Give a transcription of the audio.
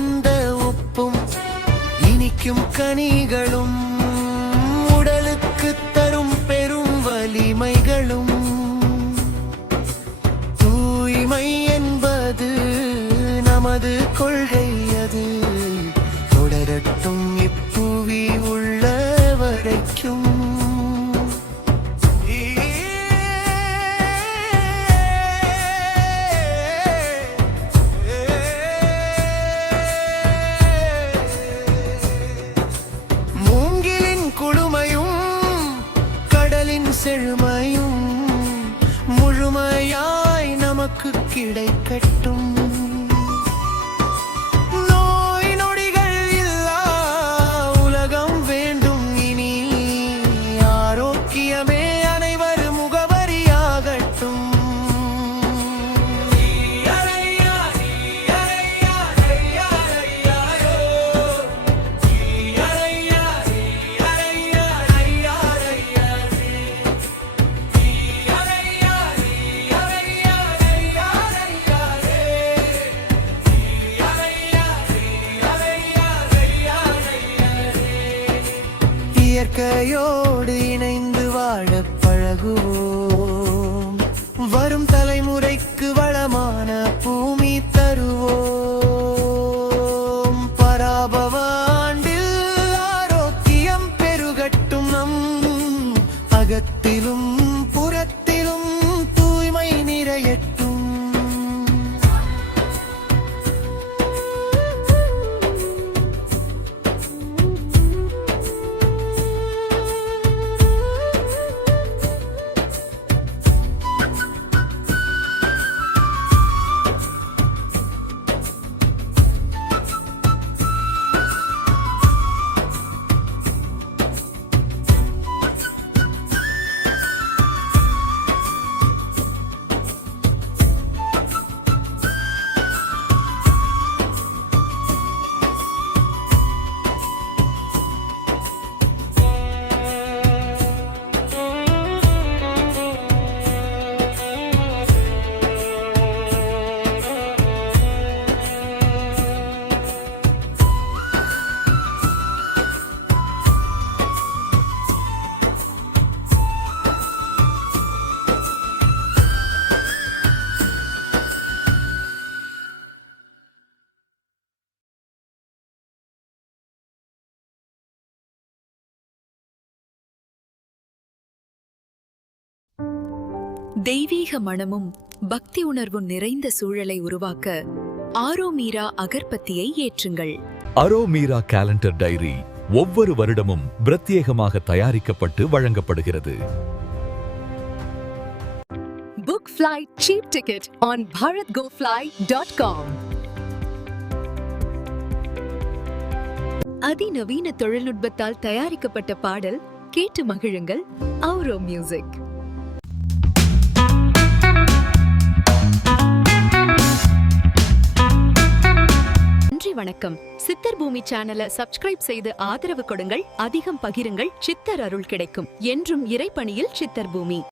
தந்த உப்பும் இனிக்கும் கனிகளும் உடலுக்கு தரும் பெரும் வலிமைகளும். தூய்மை என்பது நமது கொள்கை, அது தொடரட்டும் இப்புவி உள்ள வரைக்கும். செழுமையும் முழுமையாய் நமக்கு கிடைக்கட்டும். நோய் நொடிகள் இல்லா உலகம் வேண்டும் இனி. ஆரோக்கியமே அனைவர் முகவரியாகட்டும். இயற்கையோடு இணைந்து வாழ பழகுவோம். வரும் தலைமுறைக்கு வளமான பூமி தருவோம். பராபவ ஆண்டில் ஆரோக்கியம் பெருகட்டும். நம் அகத்திலும் புறத்திலும் தூய்மை நிறையட்டும். தெய்வீக மனமும் பக்தி உணர்வும் நிறைந்த சூழலை உருவாக்க ஆரோமீரா அகர்பத்தியை ஏற்றுங்கள். அரோமீரா கேலண்டர் டைரி ஒவ்வொரு வருடமும் பிரத்யேகமாக தயாரிக்கப்பட்டு வழங்கப்படுகிறது. Book flight cheap ticket on bharatgofly.com. அதிநவீன தொழில்நுட்பத்தால் தயாரிக்கப்பட்ட பாடல் கேட்டு மகிழுங்கள். ஆரோ மியூசிக். நன்றி, வணக்கம். சித்தர் பூமி சேனலை சப்ஸ்கிரைப் செய்து ஆதரவு கொடுங்கள். அதிகம் பகிருங்கள். சித்தர் அருள் கிடைக்கும். என்றும் இறைப்பணியில் சித்தர் பூமி.